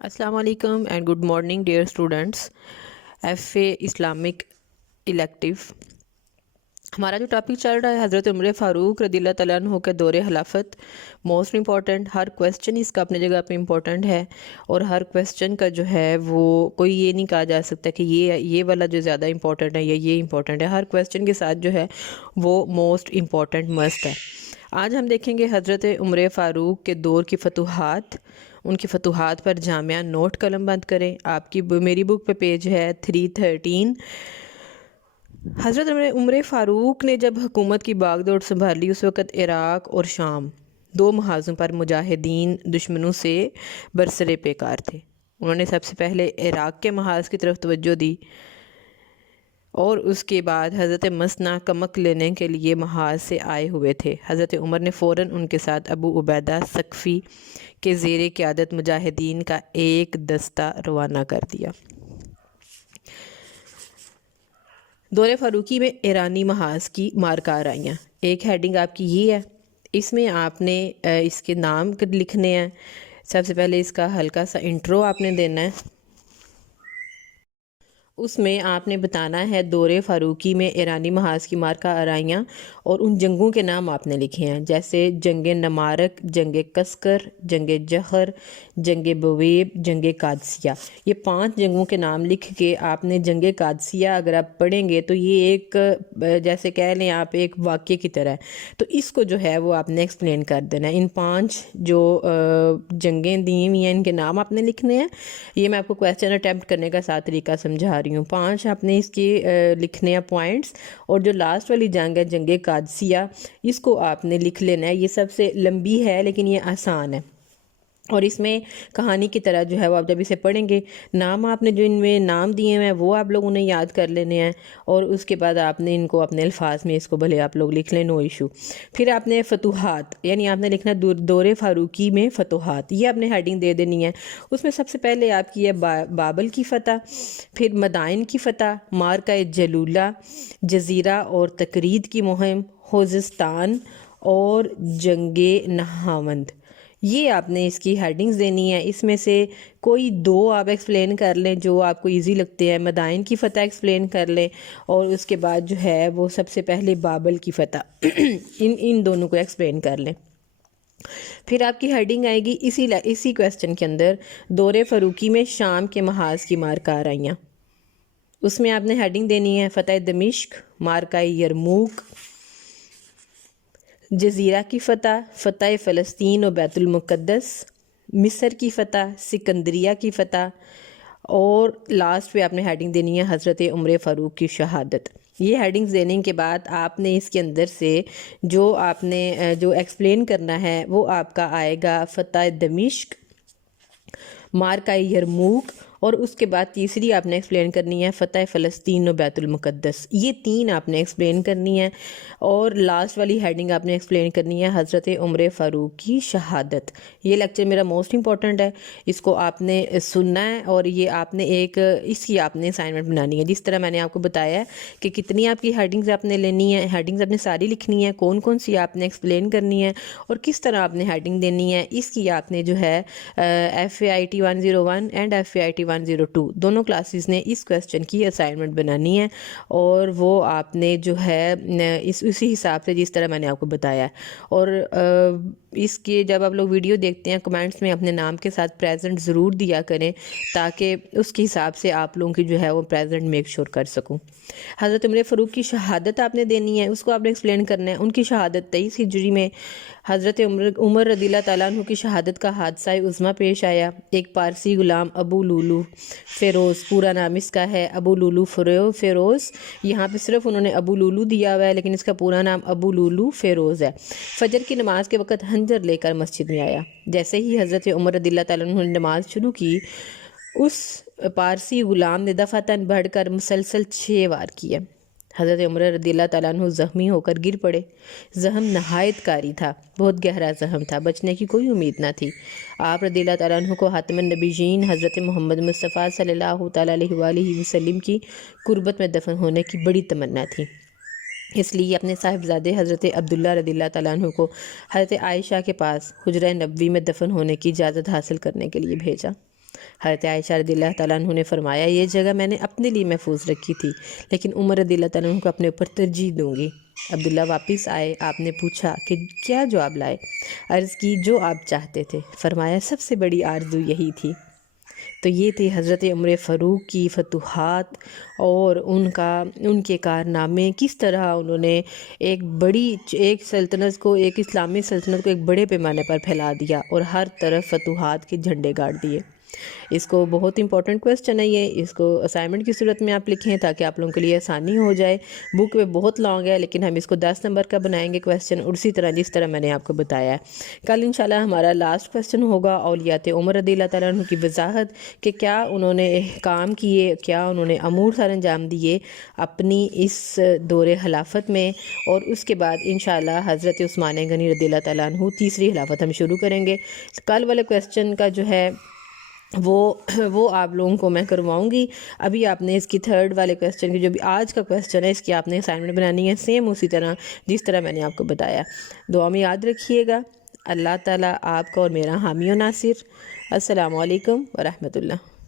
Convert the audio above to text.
السلام علیکم and good morning dear students. F A Islamic elective. ہمارا جو ٹاپک چل رہا ہے حضرت عمر فاروق رضی اللہ تعالیٰ عنہ کے دور خلافت. موسٹ امپورٹنٹ، ہر کویسچن اس کا اپنے جگہ پہ امپورٹنٹ ہے، اور ہر کویسچن کا جو ہے وہ کوئی یہ نہیں کہا جا سکتا کہ یہ والا جو زیادہ امپورٹنٹ ہے یا یہ امپورٹنٹ ہے. ہر کویسچن کے ساتھ جو ہے وہ موسٹ امپورٹنٹ مسٹ ہے. آج ہم دیکھیں گے حضرت عمر فاروق کے دور کی فتوحات. ان کی فتوحات پر جامعہ نوٹ قلم بند کریں. آپ کی میری بک پہ پیج ہے 313. حضرت عمر فاروق نے جب حکومت کی باغ دوڑ سنبھالی، اس وقت عراق اور شام دو محاذوں پر مجاہدین دشمنوں سے برسرے پیکار تھے. انہوں نے سب سے پہلے عراق کے محاذ کی طرف توجہ دی، اور اس کے بعد حضرت مسنا کمک لینے کے لیے محاذ سے آئے ہوئے تھے. حضرت عمر نے فوراً ان کے ساتھ ابو عبیدہ ثقفی کے زیر قیادت مجاہدین کا ایک دستہ روانہ کر دیا. دور فاروقی میں ایرانی محاذ کی مارکہ آرائیاں. ایک ہیڈنگ آپ کی یہ ہے، اس میں آپ نے اس کے نام لکھنے ہیں. سب سے پہلے اس کا ہلکا سا انٹرو آپ نے دینا ہے. اس میں آپ نے بتانا ہے دور فاروقی میں ایرانی محاذ کی مارکہ آرائیاں، اور ان جنگوں کے نام آپ نے لکھے ہیں، جیسے جنگ نمارک، جنگ کسکر، جنگ جہر، جنگ بویب، جنگ قادسیہ. یہ 5 جنگوں کے نام لکھ کے آپ نے جنگ قادسیہ اگر آپ پڑھیں گے تو یہ ایک جیسے کہہ لیں آپ ایک واقعے کی طرح ہے. تو اس کو جو ہے وہ آپ نے ایکسپلین کر دینا ہے. ان 5 جو جنگیں دی ہوئی ہیں ان کے نام آپ نے لکھنے ہیں. یہ میں آپ کو کویسچن اٹیمپٹ کرنے کا ساتھ طریقہ سمجھا رہی ہوں. 5 آپ نے اس کے لکھنے ہیں پوائنٹس، اور جو لاسٹ والی جنگ ہے جنگ قادسیہ، اس کو آپ نے لکھ لینا ہے. یہ سب سے لمبی ہے لیکن یہ آسان ہے، اور اس میں کہانی کی طرح جو ہے وہ آپ جب اسے پڑھیں گے، نام آپ نے جو ان میں نام دیے ہیں وہ آپ لوگوں نے یاد کر لینے ہیں، اور اس کے بعد آپ نے ان کو اپنے الفاظ میں اس کو بھلے آپ لوگ لکھ لیں، نو ایشو. پھر آپ نے فتوحات، یعنی آپ نے لکھنا دور فاروقی میں فتوحات، یہ آپ نے ہیڈنگ دے دینی ہے. اس میں سب سے پہلے آپ کی ہے بابل کی فتح، پھر مدائن کی فتح، مارکہ جلولہ، جزیرہ اور تکرید کی مہم، خوزستان اور جنگ نہاوند. یہ آپ نے اس کی ہیڈنگز دینی ہے. اس میں سے کوئی 2 آپ ایکسپلین کر لیں جو آپ کو ایزی لگتے ہیں. مدائن کی فتح ایکسپلین کر لیں، اور اس کے بعد جو ہے وہ سب سے پہلے بابل کی فتح ان دونوں کو ایکسپلین کر لیں. پھر آپ کی ہیڈنگ آئے گی اسی کویسچن کے اندر دور فاروقی میں شام کے محاذ کی مارکہ آرائیاں. اس میں آپ نے ہیڈنگ دینی ہے فتح دمشق، مارکہ یرموک، جزیرہ کی فتح، فتح فلسطین و بیت المقدس، مصر کی فتح، سکندریہ کی فتح، اور لاسٹ پہ آپ نے ہیڈنگ دینی ہے حضرت عمر فاروق کی شہادت. یہ ہیڈنگز دینے کے بعد آپ نے اس کے اندر سے جو آپ نے جو ایکسپلین کرنا ہے وہ آپ کا آئے گا فتح دمشق، مارکہ یرموک، اور اس کے بعد تیسری آپ نے ایکسپلین کرنی ہے فتح فلسطین و بیت المقدس. یہ 3 آپ نے ایکسپلین کرنی ہے، اور لاسٹ والی ہیڈنگ آپ نے ایکسپلین کرنی ہے حضرت عمر فاروق کی شہادت. یہ لیکچر میرا موسٹ امپورٹنٹ ہے، اس کو آپ نے سننا ہے، اور یہ آپ نے اس کی آپ نے اسائنمنٹ بنانی ہے. جس طرح میں نے آپ کو بتایا ہے کہ کتنی آپ کی ہیڈنگز آپ نے لینی ہے، ہیڈنگز آپ نے ساری لکھنی ہے، کون کون سی آپ نے ایکسپلین کرنی ہے، اور کس طرح آپ نے ہیڈنگ دینی ہے. اس کی آپ نے جو ہے FAIT 101 اینڈ FAIT 102 دونوں کلاسز نے اس کویسچن کی اسائنمنٹ بنانی ہے، اور وہ آپ نے جو ہے اسی حساب سے جس طرح میں نے آپ کو بتایا ہے. اور اس کے جب آپ لوگ ویڈیو دیکھتے ہیں کمنٹس میں اپنے نام کے ساتھ پریزنٹ ضرور دیا کریں، تاکہ اس کے حساب سے آپ لوگوں کی جو ہے وہ پریزنٹ میک شور کر سکوں. حضرت عمر فاروق کی شہادت آپ نے دینی ہے، اس کو آپ نے ایکسپلین کرنا ہے. ان کی شہادت 23 ہجری میں حضرت عمر رضی اللہ تعالیٰ عنہ کی شہادت کا حادثہ عظمیٰ پیش آیا. ایک پارسی غلام ابو لولو فیروز، پورا نام اس کا ہے ابو لولو فیروز، یہاں پہ صرف انہوں نے ابو لولو دیا ہوا ہے لیکن اس کا پورا نام ابو لولو فیروز ہے. فجر کی نماز کے وقت خنجر لے کر مسجد میں آیا. جیسے ہی حضرت عمر رضی اللہ تعالیٰ عنہ نے نماز شروع کی، اس پارسی غلام نے دفعتاً بڑھ کر مسلسل 6 وار کیے. حضرت عمر رضی اللہ تعالیٰ عنہ زخمی ہو کر گر پڑے. زخم نہایت کاری تھا، بہت گہرا زخم تھا، بچنے کی کوئی امید نہ تھی. آپ رضی اللہ تعالیٰ عنہ کو خاتم النبیین حضرت محمد مصطفیٰ صلی اللہ تعالیٰ علیہ وآلہ وسلم کی قربت میں دفن ہونے کی بڑی تمنا تھی، اس لیے اپنے صاحبزادے حضرت عبداللہ رضی اللہ تعالیٰ عنہ کو حضرت عائشہ کے پاس حجرہ نبوی میں دفن ہونے کی اجازت حاصل کرنے کے لیے بھیجا. حضرت عائشہ رضی اللہ تعالیٰ عنہ نے فرمایا یہ جگہ میں نے اپنے لیے محفوظ رکھی تھی، لیکن عمر رضی اللہ تعالیٰ عنہ کو اپنے اوپر ترجیح دوں گی۔ عبداللہ واپس آئے، آپ نے پوچھا کہ کیا جواب لائے؟ عرض کی جو آپ چاہتے تھے۔ فرمایا سب سے بڑی آرزو یہی تھی۔ تو یہ تھی حضرت عمر فاروق کی فتوحات اور ان کے کارنامے، کس طرح انہوں نے ایک سلطنت کو، ایک اسلامی سلطنت کو ایک بڑے پیمانے پر پھیلا دیا اور ہر طرف فتوحات کے جھنڈے گاڑ دیے۔ اس کو بہت امپورٹنٹ کویسچن ہے یہ، اس کو اسائنمنٹ کی صورت میں آپ لکھیں تاکہ آپ لوگوں کے لیے آسانی ہو جائے۔ بک میں بہت لانگ ہے لیکن ہم اس کو 10 نمبر کا بنائیں گے کویسچن، اور اسی طرح جس طرح میں نے آپ کو بتایا ہے۔ کل انشاءاللہ ہمارا لاسٹ کویسچن ہوگا اولیات عمر رضی اللہ تعالیٰ عنہ کی وضاحت کہ کیا انہوں نے احکام کیے، کیا انہوں نے امور سر انجام دیے اپنی اس دور خلافت میں، اور اس کے بعد انشاءاللہ حضرت عثمان غنی رضی اللہ تعالیٰ عنہ تیسری خلافت ہم شروع کریں گے۔ کل والے کویسچن کا جو ہے وہ آپ لوگوں کو میں کرواؤں گی۔ ابھی آپ نے اس کی تھرڈ والے کویسچن کی جو بھی آج کا کویسچن ہے، اس کی آپ نے اسائنمنٹ بنانی ہے سیم اسی طرح جس طرح میں نے آپ کو بتایا۔ دعا میں یاد رکھیے گا۔ اللہ تعالیٰ آپ کا اور میرا حامی و ناصر۔ السلام علیکم ورحمۃ اللہ۔